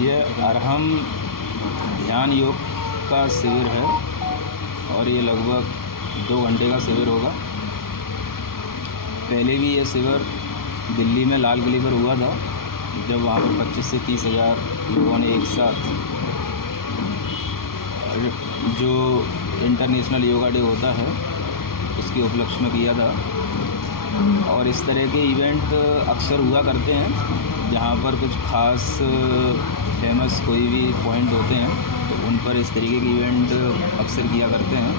ये अरहम ध्यान योग का शिविर है और ये लगभग 2 घंटे का शिविर होगा। पहले भी ये शिविर दिल्ली में लाल किले पर हुआ था, जब वहाँ पर 25 से 30 हज़ार लोगों ने एक साथ जो इंटरनेशनल योगा डे होता है उसके उपलक्ष्य में किया था। और इस तरह के इवेंट अक्सर हुआ करते हैं जहाँ पर कुछ खास फेमस कोई भी पॉइंट होते हैं तो उन पर इस तरीके के इवेंट अक्सर किया करते हैं।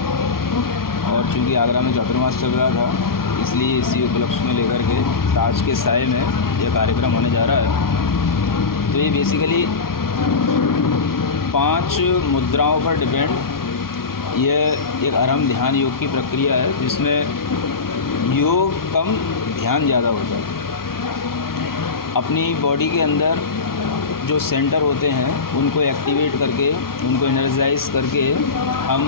और चूँकि आगरा में चातुर्मास चल रहा था इसलिए इसी उपलक्ष्य में लेकर के ताज के साए में यह कार्यक्रम होने जा रहा है। तो ये बेसिकली 5 मुद्राओं पर डिपेंड ये एक अरहम ध्यान योग की प्रक्रिया है, जिसमें योग कम ध्यान ज़्यादा होता है। अपनी बॉडी के अंदर जो सेंटर होते हैं उनको एक्टिवेट करके, उनको एनर्जाइज करके हम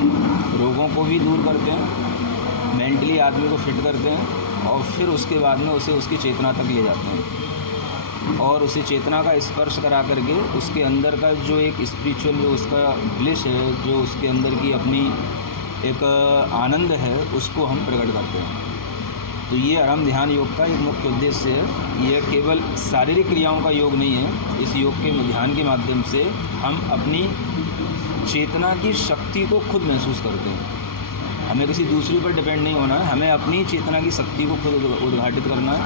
रोगों को भी दूर करते हैं, मेंटली आदमी को फिट करते हैं और फिर उसके बाद में उसे उसकी चेतना तक ले जाते हैं और उसे चेतना का स्पर्श करा करके उसके अंदर का जो एक स्पिरिचुअल जो उसका ब्लिस है, जो उसके अंदर की अपनी एक आनंद है, उसको हम प्रकट करते हैं। तो ये अरहम ध्यान योग का एक मुख्य उद्देश्य है। यह केवल शारीरिक क्रियाओं का योग नहीं है। इस योग के ध्यान के माध्यम से हम अपनी चेतना की शक्ति को खुद महसूस करते हैं। हमें किसी दूसरे पर डिपेंड नहीं होना है, हमें अपनी चेतना की शक्ति को खुद उद्घाटित करना है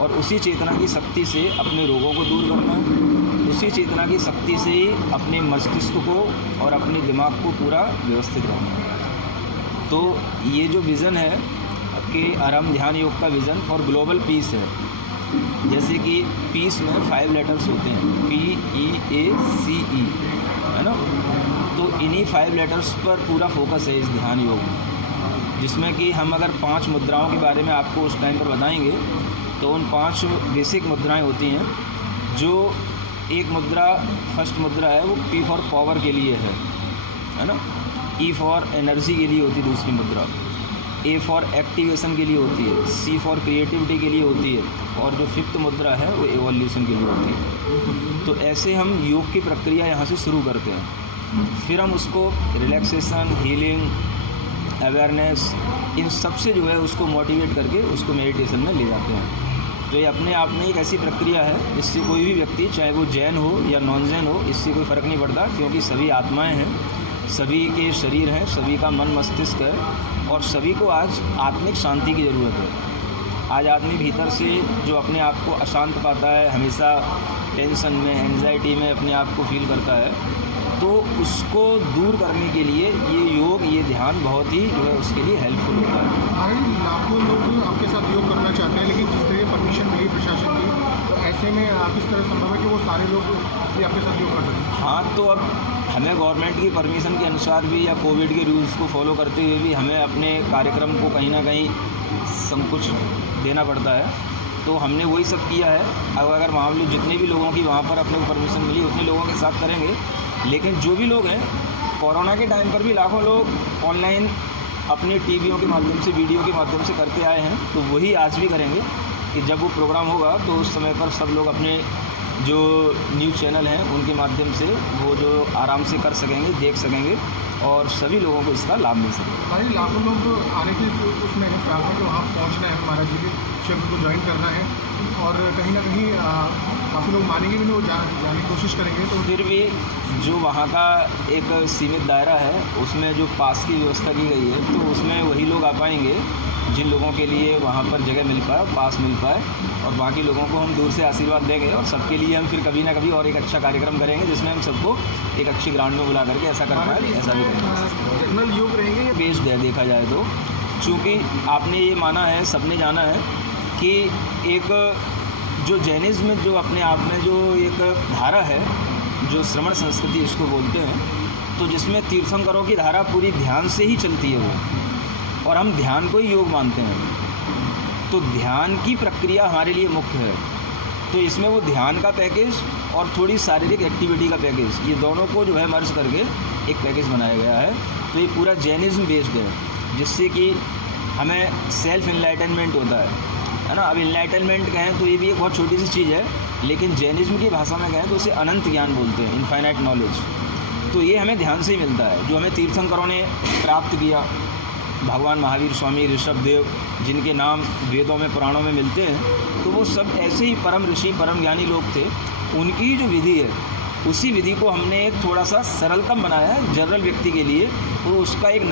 और उसी चेतना की शक्ति से अपने रोगों को दूर करना है। उसी चेतना की शक्ति से ही अपने मस्तिष्क को और अपने दिमाग को पूरा व्यवस्थित करना है। तो ये जो विज़न है कि अरहम ध्यान योग का विज़न फॉर ग्लोबल पीस है। जैसे कि पीस में 5 लेटर्स होते हैं, PEACE, है ना। तो इन्हीं 5 लेटर्स पर पूरा फोकस है इस ध्यान योग में, जिसमें कि हम अगर 5 मुद्राओं के बारे में आपको उस टाइम पर बताएंगे तो उन 5 बेसिक मुद्राएं होती हैं। जो एक मुद्रा, फर्स्ट मुद्रा है वो P फॉर पावर के लिए है ना। E फॉर एनर्जी के लिए होती है दूसरी मुद्रा, A फॉर एक्टिवेशन के लिए होती है, C फॉर क्रिएटिविटी के लिए होती है और जो 5th मुद्रा है वो एवोल्यूशन के लिए होती है। तो ऐसे हम योग की प्रक्रिया यहाँ से शुरू करते हैं, फिर हम उसको रिलैक्सेशन, हीलिंग, अवेयरनेस, इन सब से जो है उसको मोटिवेट करके उसको मेडिटेशन में ले जाते हैं। तो ये अपने आप में एक ऐसी प्रक्रिया है जिससे कोई भी व्यक्ति, चाहे वो जैन हो या नॉन जैन हो, इससे कोई फ़र्क नहीं पड़ता, क्योंकि सभी आत्माएं हैं, सभी के शरीर हैं, सभी का मन मस्तिष्क है और सभी को आज आत्मिक शांति की ज़रूरत है। आज आदमी भीतर से जो अपने आप को अशांत पाता है, हमेशा टेंशन में, एंजाइटी में अपने आप को फील करता है, तो उसको दूर करने के लिए ये योग, ये ध्यान बहुत ही जो है उसके लिए हेल्पफुल होता है। लाखों लोग आपके साथ योग करना चाहते हैं, लेकिन जिस तरह परमिशन मिली प्रशासन की, तो ऐसे में किस तरह संभव है कि वो सारे लोग भी आपके साथ योग कर सकें? हाँ, तो अब हमें गवर्नमेंट की परमिशन के अनुसार भी या कोविड के रूल्स को फॉलो करते हुए भी हमें अपने कार्यक्रम को कहीं ना कहीं संकुच देना पड़ता है। तो हमने वही सब किया है। अब अगर मामले जितने भी लोगों की वहाँ पर अपने को परमिशन मिली उतने लोगों के साथ करेंगे, लेकिन जो भी लोग हैं, कोरोना के टाइम पर भी लाखों लोग ऑनलाइन अपने टीवियों के माध्यम से, वीडियो के माध्यम से करते आए हैं, तो वही आज भी करेंगे कि जब वो प्रोग्राम होगा तो उस समय पर सब लोग अपने जो न्यूज़ चैनल हैं उनके माध्यम से वो जो आराम से कर सकेंगे, देख सकेंगे और सभी लोगों को इसका लाभ मिल सकेगा। भाई लाखों लोग आने की उसमें है, प्रार्थना कि वहाँ पहुँचना है, महाराज जी के शिविर को ज्वाइन करना है और कहीं ना कहीं काफ़ी लोग मानेंगे भी नहीं, वो जाने की कोशिश करेंगे। तो फिर भी जो वहाँ का एक सीमित दायरा है उसमें जो पास की व्यवस्था की गई है, तो उसमें वही लोग आ पाएंगे जिन लोगों के लिए वहाँ पर जगह मिल पाए, पास मिल पाए, और बाकी लोगों को हम दूर से आशीर्वाद देंगे और सबके लिए हम फिर कभी ना कभी और एक अच्छा कार्यक्रम करेंगे जिसमें हम सबको एक अच्छी ग्राउंड में बुला करके ऐसा कर पाए, ऐसा भी करेंगे। जनरल योग रहेंगे या बेस्ड है देखा जाए तो, चूँकि आपने ये माना है, सबने जाना है कि एक जो जैनिज़्म जो अपने आप में जो एक धारा है, जो श्रवण संस्कृति इसको बोलते हैं, तो जिसमें तीर्थंकरों की धारा पूरी ध्यान से ही चलती है वो, और हम ध्यान को ही योग मानते हैं। तो ध्यान की प्रक्रिया हमारे लिए मुख्य है। तो इसमें वो ध्यान का पैकेज और थोड़ी शारीरिक एक्टिविटी का पैकेज, ये दोनों को जो है मर्ज करके एक पैकेज बनाया गया है। तो ये पूरा जैनिज़्म बेस्ड है, जिससे कि हमें सेल्फ इनलाइटनमेंट होता है। है ना। अब इनलाइटनमेंट कहें तो ये भी एक बहुत छोटी सी चीज़ है, लेकिन जैनिज़्म की भाषा में कहें तो उसे अनंत ज्ञान बोलते हैं, इनफाइनाइट नॉलेज। तो ये हमें ध्यान से ही मिलता है, जो हमें तीर्थंकरों ने प्राप्त किया, भगवान महावीर स्वामी, ऋषभदेव, जिनके नाम वेदों में पुराणों में मिलते हैं, तो वो सब ऐसे ही परम ऋषि परम ज्ञानी लोग थे। उनकी जो विधि है उसी विधि को हमने एक थोड़ा सा सरलतम बनाया है जनरल व्यक्ति के लिए, और उसका एक